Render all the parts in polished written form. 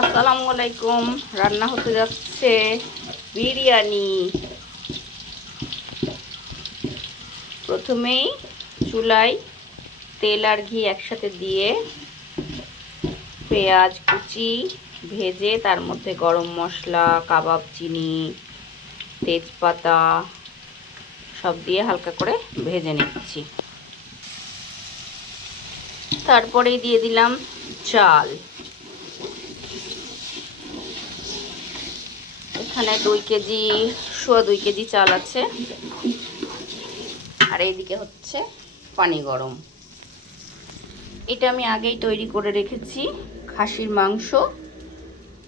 আসসালামু আলাইকুম। রান্না হতে যাচ্ছে বিরিয়ানি। প্রথমেই চুলায় তেল আর ঘি একসাথে দিয়ে পেঁয়াজ কুচি ভেজে তার মধ্যে গরম মশলা, কাবাব চিনি, তেজপাতা সব দিয়ে হালকা করে ভেজে নিচ্ছি। তারপরেই দিয়ে দিলাম চাল। এখানে 2 কেজি চাল আছে। আর এইদিকে হচ্ছে পানি গরম। এটা আমি আগেই তৈরি করে রেখেছি খাসির মাংস,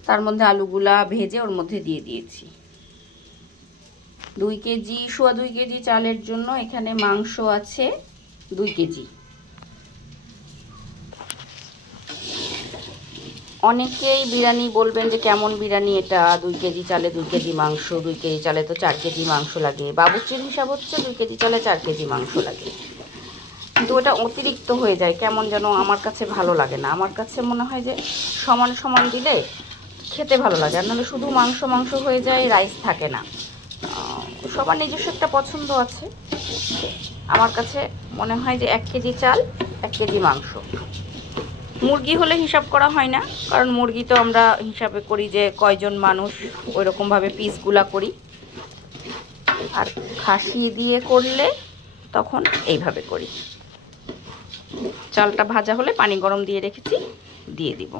তার মধ্যে আলুগুলা ভেজে ওর মধ্যে দিয়ে দিয়েছি। 2 কেজি চালের জন্য এখানে মাংস আছে 2 কেজি। অনেকেই বিরিয়ানি বলবেন যে কেমন বিরিয়ানি এটা, 2 কেজি চালে 2 কেজি মাংস, 2 কেজি চালে তো 4 কেজি মাংস লাগে। বাবুর্চির হিসাব হচ্ছে 2 কেজি চালে 4 কেজি মাংস লাগে, কিন্তু ওটা অতিরিক্ত হয়ে যায়, কেমন যেন আমার কাছে ভালো লাগে না। আমার কাছে মনে হয় যে সমান সমান দিলে খেতে ভালো লাগে, আর নাহলে শুধু মাংস মাংস হয়ে যায়, রাইস থাকে না। সবার নিজস্ব একটা পছন্দ আছে। আমার কাছে মনে হয় যে 1 কেজি চাল 1 কেজি মাংস। মুরগি হলে হিসাব করা হয় না, কারণ মুরগি তো আমরা হিসাবে করি যে কয়জন মানুষ, ওই রকমভাবে পিসগুলা করি। আর খাসি দিয়ে করলে তখন এইভাবে করি। চালটা ভাজা হলে পানি গরম দিয়ে রেখেছি, দিয়ে দিব।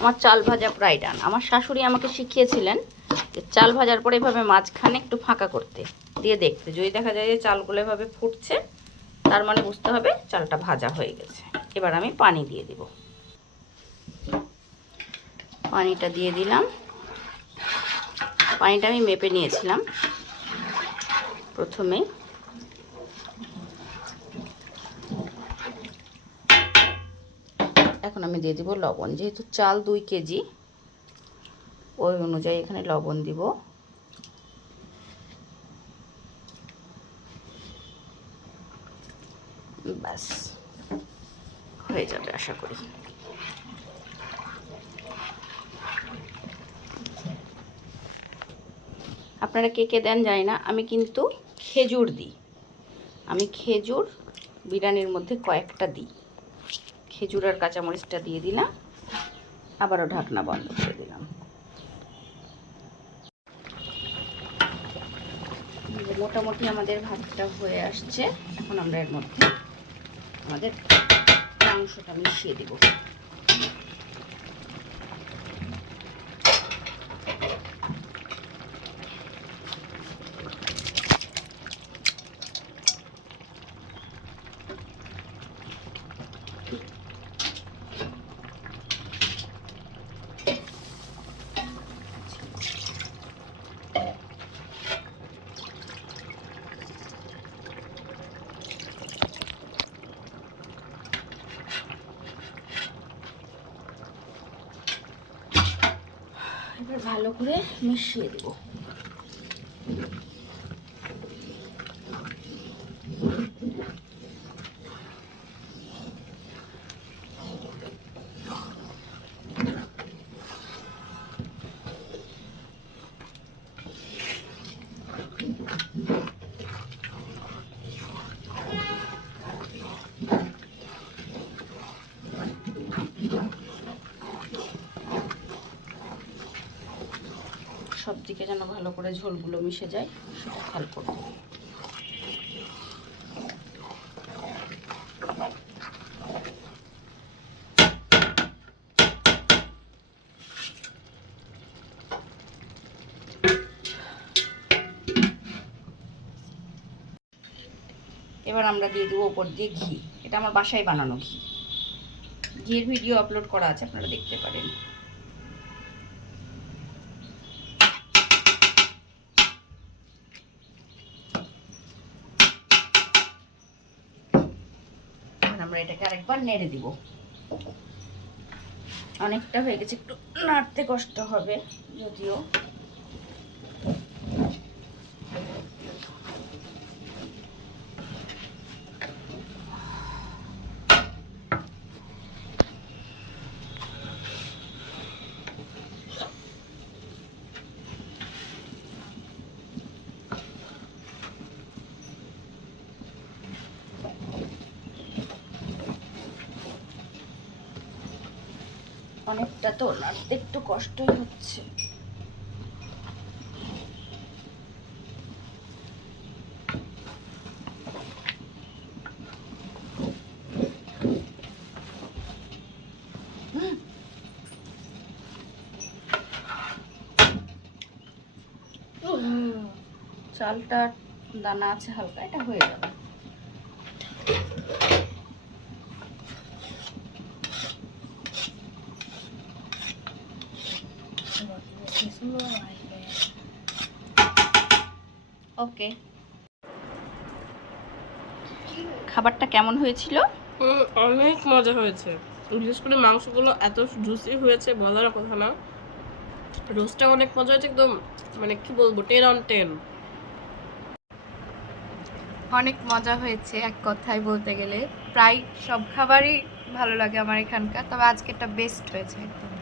আমার চাল ভাজা প্রায় ডান। আমার শাশুড়ি আমাকে শিখিয়েছিলেন যে চাল ভাজার পরে এভাবে মাঝখানে একটু ফাঁকা করতে দিয়ে দেখতে, যদি দেখা যায় যে চালগুলো এভাবে ফুটছে, তার মানে বুঝতে হবে চালটা ভাজা হয়ে গেছে। এবার আমি পানি দিয়ে দিব। পানিটা দিয়ে দিলাম। পানিটা আমি মেপে নিয়েছিলাম প্রথমে। এখন আমি দিয়ে দিব লবণ। যেহেতু চাল 2 কেজি, ওই অনুযায়ী এখানে লবণ দিব। ব্যাস হয়ে যাবে আশা করি। আপনারা কে কে দেন জানি না, আমি কিন্তু খেজুর দিই। আমি খেজুর বিরিয়ানির মধ্যে কয়েকটা দিই। খেজুর আর কাঁচামরিচটা দিয়ে দিলাম, আবারও ঢাকনা বন্ধ করে দিলাম। মোটামুটি আমাদের ভাতটা হয়ে আসছে। এখন আমরা এর মধ্যে আমাদের মাংসটা মিশিয়ে দেব। এবার ভালো করে মিশিয়ে দেব। সব দিকে যেন ভালো করে ঝোলগুলো মিশে যায়, সেটা খেয়াল করব। এবার আমরা দিয়ে দেবো উপর দিয়ে ঘি। এটা আমার বাসায় বানানো ঘি। ঘিয়ের ভিডিও আপলোড করা আছে, আপনারা দেখতে পারেন। আমরা এটাকে আরেকবার নেড়ে দিব। অনেকটা হয়ে গেছে, একটু নাড়তে কষ্ট হবে যদিও। অনেকটা তো নাড়তে একটু কষ্টই হচ্ছে। চালটা দানা আছে হালকা, এটা হয়ে যাবে। ওকে, খাবারটা কেমন হয়েছিল? অনেক মজা হয়েছে, বিশেষ করে মাংসগুলো এত জুসি হয়েছে বলার কথা না। রোস্টটা অনেক মজা হয়েছে, একদম মানে কি বলবো, 10/10। অনেক মজা হয়েছে, এক কথায় বলতে গেলে প্রায় সব খাবারই ভালো লাগে আমার এখানকার, তবে আজকেরটা বেস্ট হয়েছে একদম।